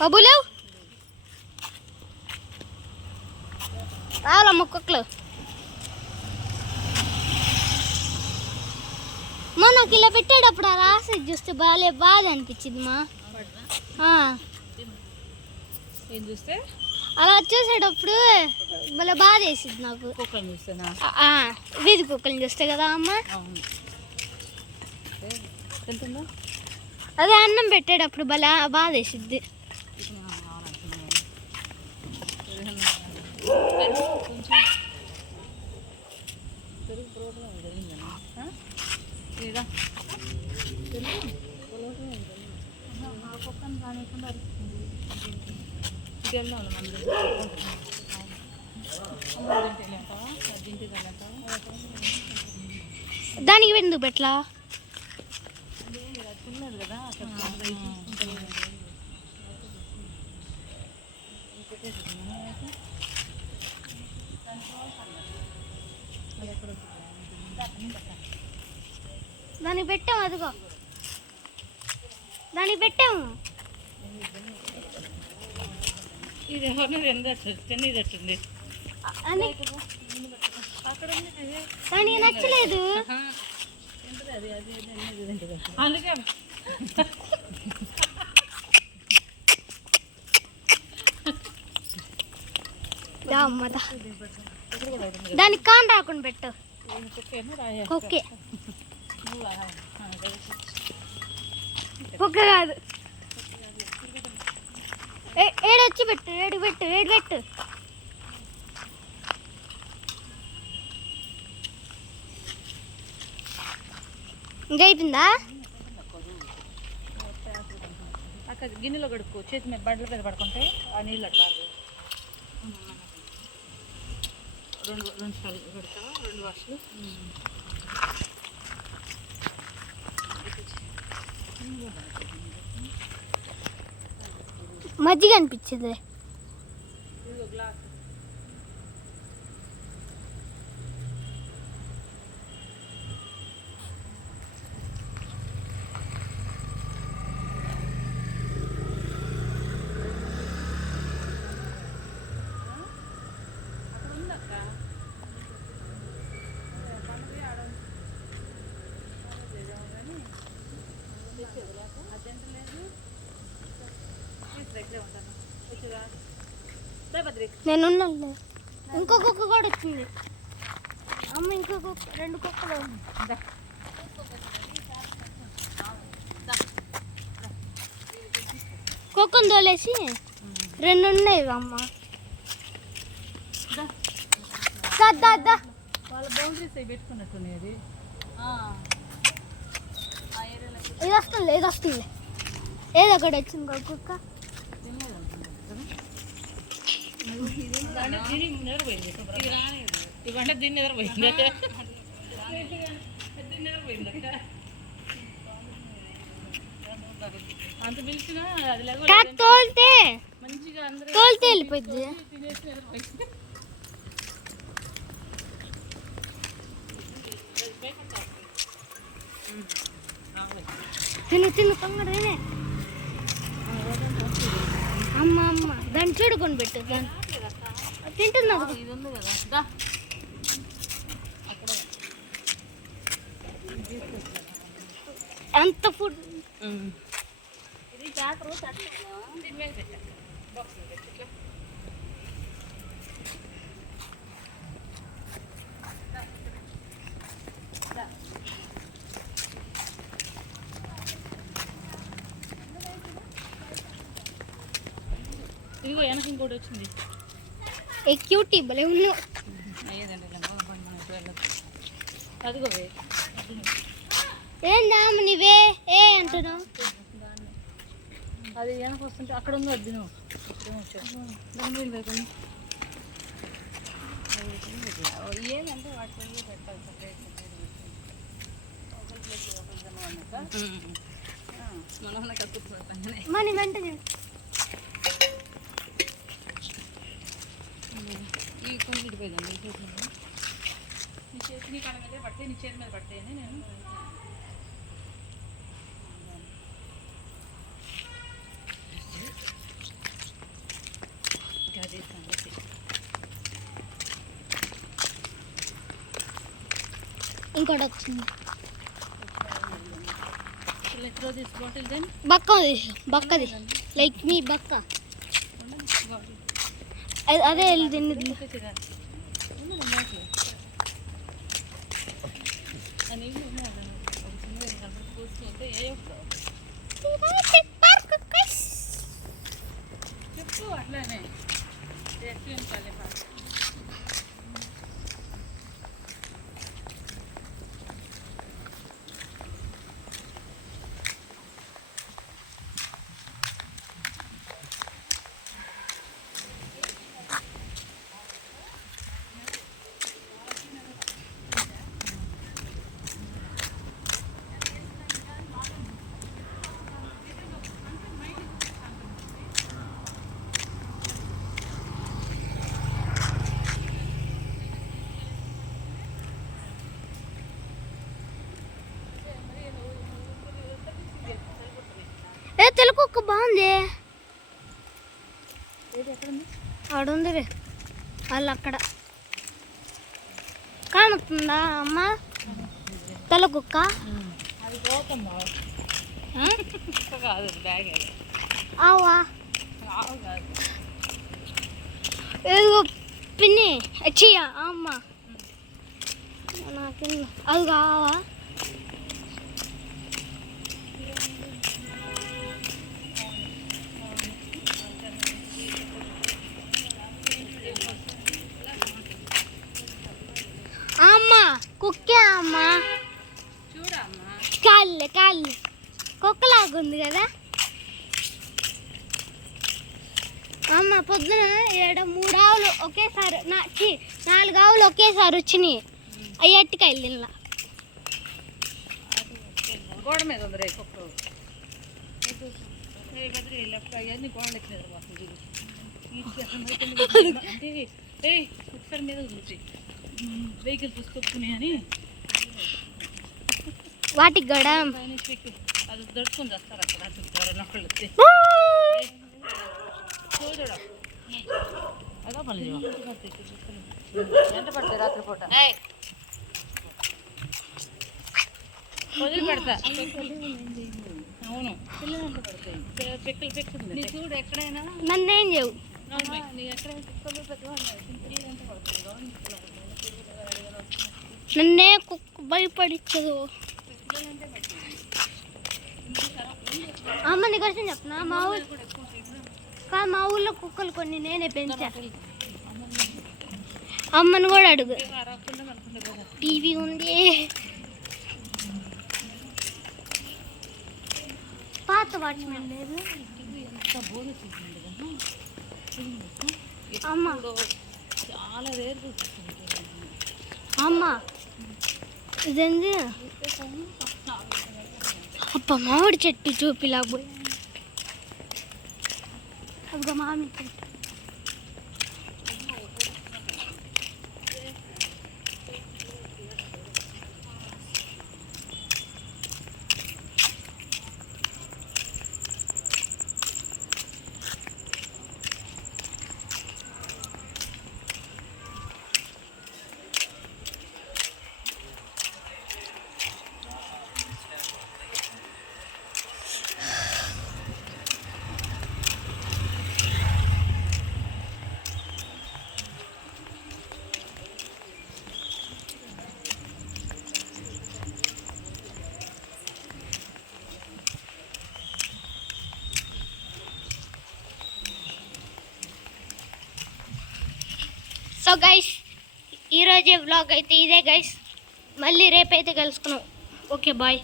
బాబులేవు రావాలమ్మ కుక్కలు. నాకు ఇలా పెట్టేటప్పుడు ఆ రాసేది చూస్తే బాధ అనిపించింది మా. ఏం చూస్తే అలా చూసేటప్పుడు భలే బాధ వేసింది నాకు. కుక్కలు చూస్తేనా? వీధి కుక్కల్ని చూస్తే కదా అమ్మ. అదే అన్నం పెట్టేటప్పుడు భలే బాధ వేసిద్ది. దానికి ఎందుకు పెట్టలా? దానికి పెట్టాము, అదిగో దానికి పెట్టాము. ఇది చిన్నది దానికి నచ్చలేదు అందుకే. దానికి కాన్ రాకుండా పెట్టు. ఓకే కుక్క కాదు, ఏడొచ్చి పెట్టు, ఏడు పెట్టు. ఇంకా అయిపోయిందా? అక్కడ గిన్నెలో కడుక్కో, చేతి మీద బండ్ల మీద పడుకుంటే ఆ నీళ్ళు అట్లా రెండు సార్లు కడతావా? 2 వాష్లు. మజ్జిగ అనిపించింది. నేను ఇంకో కుక్క కూడా వచ్చింది అమ్మ. ఇంకో కుక్క, 2 కుక్కలు. కుక్కను తోలేసి 2 ఉన్నాయి అమ్మ. వాళ్ళ బౌండరీస్ అవి పెట్టుకున్నట్టున్నాయి. ఇది వస్తుంది ఏదో ఒకటి వచ్చింది కుక్క. ఇవంటే దీన్ని ఎదురుపోయింది. అంత పిలిచినా అది తోలితే మంచిగా తోలితే వెళ్ళిపోయింది. తిను తొందరనే అమ్మ. దాన్ని చూడుకొని పెట్టు, దాన్ని తింటున్నది. ఇది ఉంది కదా ఎంత ఫుడ్. ఇది పేపరు ఇదిగో వెనక ఇంకోటి వచ్చింది. క్యూటీ భలే ఉన్నావు. అదిగో ఏందా నీవే అంటున్నావు? అది వెనక వస్తుంటే అక్కడ ఉందో అది నువ్వు ఏంటంటే వాటి పెట్టాలి మనం కలుపుకుంటాం మన వెంటనే ఈ కొంచెం పోయిందండి. నీ చేతి నీ కళ్ళ మీద పడితే నీ చేతి మీద పడితేనే నేను ఇంకోటి వచ్చింది. Let's throw this bottle then. బక్కది లైక్ మీ బక్క అదే తిన్నది. చెప్పు అట్లానే తెలుగు కుక్క బాగుంది. ఆడుంది వాళ్ళు అక్కడ కానుతుందా అమ్మ తెలుగు కుక్క? ఆవా ఏదో పిన్ని చియా అమ్మ నాకు అది కావా? అమ్మ కుక్కే అమ్మ చూడమ్మా కాళ్ళు కుక్కలాగుంది కదా అమ్మ. పొద్దున 3 ఆవులు ఒకేసారి 4 ఆవులు ఒకేసారి వచ్చినాయి. అవి అట్టికాయలు తినలా. గోడ మీద ఉంది రే కుక్క అవన్నీ గోడలు ఎక్కినారు అంటే కుక్కర్ మీద ఉంది వెహికల్ తీసుకొచ్చుకుని అని వాటికి కూడా అది దొడుచుకొని చేస్తారు అక్కడ ఎవరైనా ఒకళ్ళు వస్తే చూడ అదో మళ్ళీ ఎంత పడుతుంది రాత్రిపూట వదిలి పెడతా. అవును పిక్కలు చూడు ఎక్కడైనా నన్నేం చేయవు. నన్నే కుక్క భయపడించదు. అమ్మ నీకు వచ్చి చెప్పనా మా ఊళ్ళో కుక్కలు కొన్ని నేనే పెంచా. అమ్మని కూడా అడుగు. టీవీ ఉంది పాత వాచ్మెన్ లేదు అమ్మ. చాలా రేరు అమ్మ ఇదేంది అప్ప మామిడి చెట్టు చూపిలాగపోయి అదిగో మామిడి చెట్టు. సో గైస్ ఈరోజే వ్లాగ్ అయితే ఇదే గైస్. మళ్ళీ రేపైతే కలుసుకున్నాం. Okay bye.